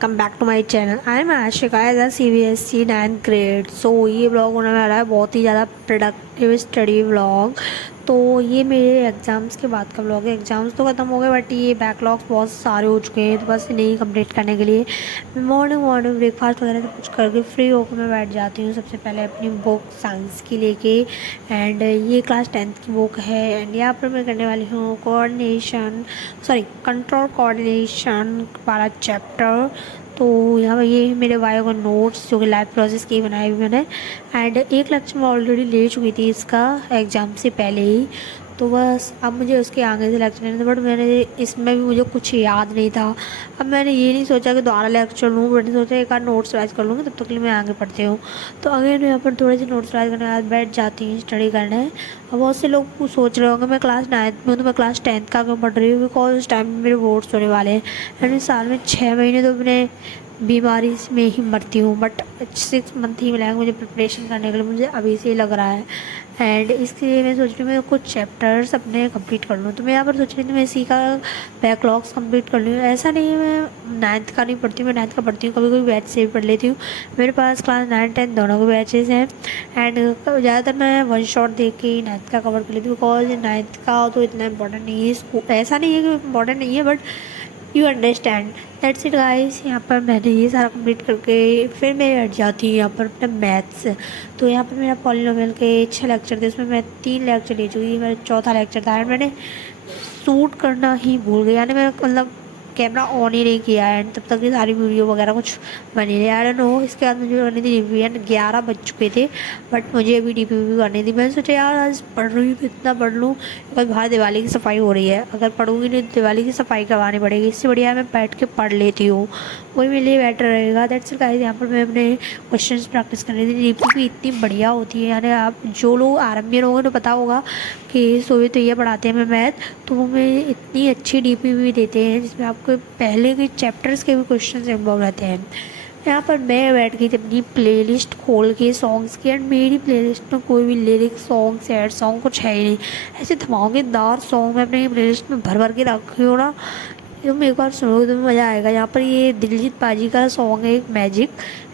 Welcome back to my channel. I am Ashika as a CBSE 9th grade. So ये blog होने वाला है बहुत ही ज़्यादा प्रोडक्टिव स्टडी ब्लॉग। तो ये मेरे एग्ज़ाम्स के बाद का ब्लॉग है। एग्ज़ाम्स तो ख़त्म हो गए बट ये बैकलॉग्स बहुत सारे हो चुके हैं, तो बस इन्हें कंप्लीट करने के लिए मॉर्निंग ब्रेकफास्ट वगैरह सब कुछ करके फ्री होकर मैं बैठ जाती हूँ। सबसे पहले अपनी बुक साइंस की लेके, एंड ये क्लास 10th की बुक है। एंड यहाँ पर मैं करने वाली हूँ कंट्रोल कोऑर्डिनेशन वाला चैप्टर। तो यहाँ पर ये मेरे बायो का नोट्स जो कि लाइव प्रोसेस के ही बनाए हुए मैंने। एंड एक लेक्चर मैं ऑलरेडी ले चुकी थी इसका एग्ज़ाम से पहले ही, तो बस अब मुझे उसके आगे से लेक्चर लेने थे, बट मैंने इसमें भी मुझे कुछ याद नहीं था। अब मैंने ये नहीं सोचा कि दोबारा लेक्चर लूँ, मैंने सोचा एक आध नोट्स राइज कर लूँगी, तब तक के लिए मैं आगे पढ़ती हूँ। तो अगेन यहाँ पर थोड़े से नोट्स राइज करने के बाद बैठ जाती हूँ स्टडी करने। अब बहुत से लोग सोच रहे होंगे मैं क्लास 9th में हूँ तो मैं क्लास 10th का क्यों पढ़ रही हूँ, बिकॉज उस टाइम में मेरे बोर्ड्स होने वाले हैं। एंड साल में 6 महीने तो मैंने बीमारी में ही मरती हूँ, बट 6 मंथ ही मिला है मुझे प्रिपरेशन करने के लिए, मुझे अभी से ही लग रहा है। एंड इसके लिए मैं सोच रही हूँ मैं कुछ चैप्टर्स अपने कंप्लीट कर लूँ। तो मैं यहाँ पर सोच रही थी मैं इसी का बैकलॉग्स कंप्लीट कर लूँ। ऐसा नहीं है मैं 9th का नहीं पढ़ती हूँ, मैं 9th का पढ़ती हूँ, कभी कभी बैच से भी पढ़ लेती हूँ। मेरे पास क्लास 9 10 दोनों के बैचेस हैं। एंड ज़्यादातर मैं वन शॉट देख के ही 9th का कवर कर लेती हूँ, बिकॉज 9th का तो इतना इंपॉर्टेंट नहीं है। ऐसा नहीं है कि इंपॉर्टेंट नहीं है, but you understand. That's it guys. यहाँ पर मैंने ये सारा कंप्लीट करके फिर मैं बैठ जाती हूँ यहाँ पर अपना मैथ्स। तो यहाँ पर मेरा पॉलिनोमियल के 6 लेक्चर थे, उसमें मैं 3 लेक्चर ले चुकी। मेरा चौथा लेक्चर था एंड मैंने शूट करना ही भूल गई, यानी मैं मतलब कैमरा ऑन ही नहीं किया है। एंड तब तक ये सारी वीडियो वगैरह कुछ बनी रही, आई डोंट नो। इसके बाद मुझे करनी थी रिवीजन, 11 बज चुके थे, बट मुझे अभी DPP करनी थी। मैंने सोचा यार आज पढ़ रही हूँ तो इतना पढ़ लूँ, बिकॉज बाहर दिवाली की सफाई हो रही है, अगर पढ़ूँगी नहीं तो दिवाली की सफाई करवानी पड़ेगी। इससे बढ़िया मैं बैठ के पढ़ लेती हूँ, वही मेरे लिए बेटर रहेगा। That's it guys. यहाँ पर मैं अपने क्वेश्चंस प्रैक्टिस कर रही थी। DPP इतनी बढ़िया होती है, यानी आप जो लोग आरंभिक लोगों ने पता होगा कि सोवियत तो ये पढ़ाते हैं मैं मैथ, तो वो में इतनी अच्छी DPP देते हैं जिसमें आपको पहले के चैप्टर्स के भी क्वेश्चन इन्वॉल्व रहते हैं। यहाँ पर मैं बैठ गई थी अपनी प्लेलिस्ट खोल के सॉन्ग्स की, एंड मेरी प्लेलिस्ट में कोई भी लिरिक सॉन्ग सैड सॉन्ग कुछ है ही नहीं। ऐसे धमाकेदार सॉन्ग मैं अपनी प्लेलिस्ट में भर भर के रखी हूँ ना, तुम एक बार सुनोगे तो मज़ा आएगा। यहाँ पर ये दिलजीत पाजी का सॉन्ग है एक मैजिक,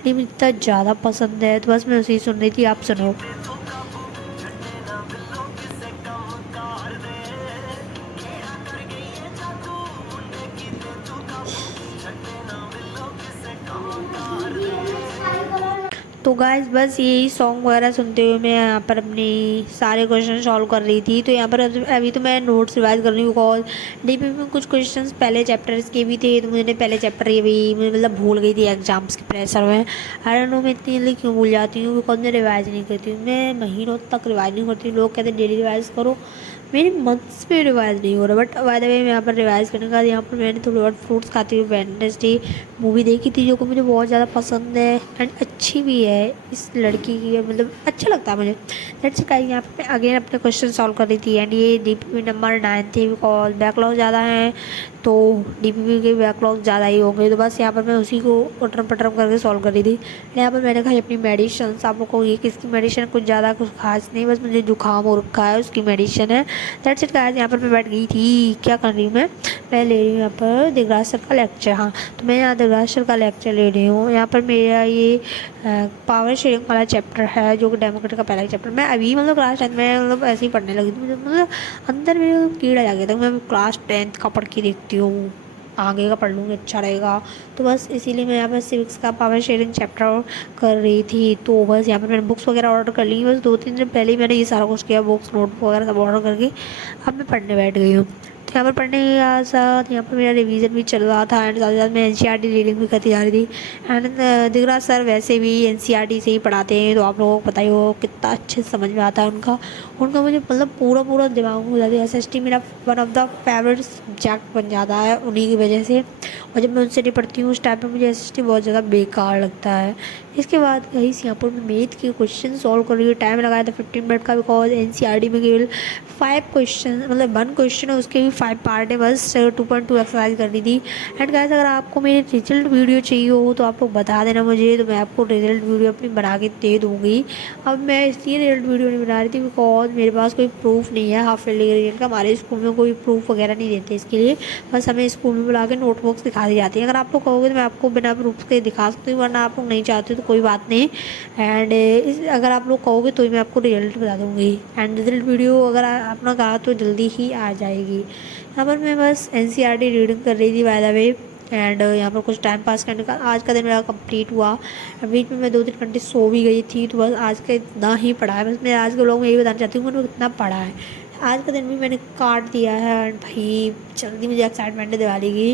ये मुझे इतना ज़्यादा पसंद है, तो बस मैं उसे ही सुन रही थी, आप सुनो। तो गाइस बस यही सॉन्ग वगैरह सुनते हुए मैं यहाँ पर अपनी सारे क्वेश्चन सॉल्व कर रही थी। तो यहाँ पर अभी तो मैं नोट्स रिवाइज कर रही हूँ, बिकॉज DPP में कुछ क्वेश्चंस पहले चैप्टर्स के भी थे, तो मुझे पहले चैप्टर ये भी मुझे मतलब भूल गई थी एग्जाम्स के प्रेशर में। आई डोंट नो मैं इतनी जल्दी क्यों भूल जाती हूँ, बिकॉज मैं रिवाइज नहीं करती हूँ, मैं महीनों तक रिवाइज नहीं करती हूँ। लोग कहते हैं डेली रिवाइज करो, मेरे मंथ्स में रिवाइज नहीं हो रहा। बट बाय द वे मैं यहाँ पर रिवाइज करने का, यहाँ पर मैंने थोड़ी बहुत फ्रूट्स खाती हुई वेडनेसडे मूवी देखी थी, जो कि मुझे बहुत ज़्यादा पसंद है एंड अच्छी भी है। इस लड़की की मतलब अच्छा लगता है मुझे। That's it guys. यहाँ पे मैं अगेन अपने क्वेश्चन सॉल्व कर रही थी, एंड ये DPP नंबर 9 थी, बिकॉज बैकलॉग ज़्यादा है तो DPP के बैकलॉग ज़्यादा ही होंगे। तो बस यहाँ पर मैं उसी को उटरम पटरम करके सॉल्व कर रही थी। यहाँ पर मैंने खाई अपनी मेडिसिन। आप लोग को ये किसकी मेडिसिन, कुछ ज़्यादा कुछ खास नहीं, बस मुझे जुकाम हो रखा है उसकी मेडिसिन है। That's it guys. यहाँ पर मैं बैठ गई थी, क्या कर रही हूँ मैं ले रही हूँ यहाँ पर दिगराज सर का लेक्चर। हाँ, तो मैं यहाँ दिगराज सर का लेक्चर ले रही हूँ। यहाँ पर मेरा ये पावर शेयरिंग वाला चैप्टर है, जो कि डेमोक्रेट का पहला चैप्टर। मैं अभी मतलब क्लास 10 में मतलब ऐसे ही पढ़ने लगी थी, मुझे मतलब अंदर मेरे कीड़ा आ गया था, मैं क्लास 10th का पढ़ के देखती हूँ, आगे का पढ़ लूँगी अच्छा रहेगा। तो बस इसीलिए मैं यहाँ पर सिविक्स का पावर शेयरिंग चैप्टर कर रही थी। तो बस यहाँ पर मैंने बुक्स वगैरह ऑर्डर कर ली, बस 2-3 दिन पहले ही मैंने ये सारा कुछ किया, बुक्स नोटबुक वगैरह सब ऑर्डर करके अब मैं पढ़ने बैठ गई हूँ। तो यहाँ पर पढ़ने के साथ यहाँ पर मेरा रिवीजन भी चल रहा था, एंड साथ ही साथ मैं NCERT रीडिंग भी करती जा रही थी। एंड दिगराज सर वैसे भी NCERT से ही पढ़ाते हैं, तो आप लोगों को पता ही हो कितना अच्छे से समझ में आता है उनका मुझे मतलब पूरा दिमाग में हो जाती है। SST मेरा one of the favourite subject बन जाता है उन्हीं की वजह से, और जब मैं उनसे नहीं पढ़ती हूँ उस टाइम पे मुझे SST बहुत ज़्यादा बेकार लगता है। इसके बाद कहीं यहाँ पर मैं मैथ के क्वेश्चन सॉल्व कर रही हूँ। टाइम लगाया था 15 मिनट का, बिकॉज NCERT में केवल 5 क्वेश्चन मतलब 1 क्वेश्चन है, उसके भी 2.5 पार्ट है, बस 2.2 एक्सरसाइज करनी थी। एंड गाइस अगर आपको मेरी रिजल्ट वीडियो चाहिए हो तो आप लोग बता देना मुझे, तो मैं आपको रिजल्ट वीडियो अपनी बना के दे दूँगी। अब मैं इसलिए रिजल्ट वीडियो नहीं बना रही थी बिकॉज मेरे पास कोई प्रूफ नहीं है हाफ ईयरली रिजल्ट का। हमारे स्कूल में कोई प्रूफ वगैरह नहीं देते इसके लिए, बस हमें स्कूल में बुला के नोटबुक्स दिखा दी जाती है। अगर आप लोग कहोगे तो मैं आपको बिना प्रूफ के दिखा सकती हूँ, वरना आप लोग नहीं चाहते तो कोई बात नहीं। एंड अगर आप लोग कहोगे तो ही मैं आपको रिजल्ट बता दूँगी। एंड रिजल्ट वीडियो अगर आपने कहा तो जल्दी ही आ जाएगी। यहाँ पर मैं बस NCERT रीडिंग कर रही थी बाय द वे। एंड यहाँ पर कुछ टाइम पास करने का आज का दिन मेरा कंप्लीट हुआ। बीच में मैं 2-3 घंटे सो भी गई थी, तो बस आज का इतना ही पढ़ा है। बस मैं आज के लोगों में यही बताना चाहती हूँ मैंने कितना पढ़ा है। आज का दिन भी मैंने काट दिया है। एंड भाई जल्दी मुझे एक्साइटमेंट है दिवाली की।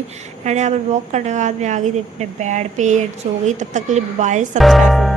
एंड यहाँ पर वॉक करने के बाद मैं आ गई थी अपने बेड पे एंड सो गई। तब तक के लिए बाय, सब्सक्राइब।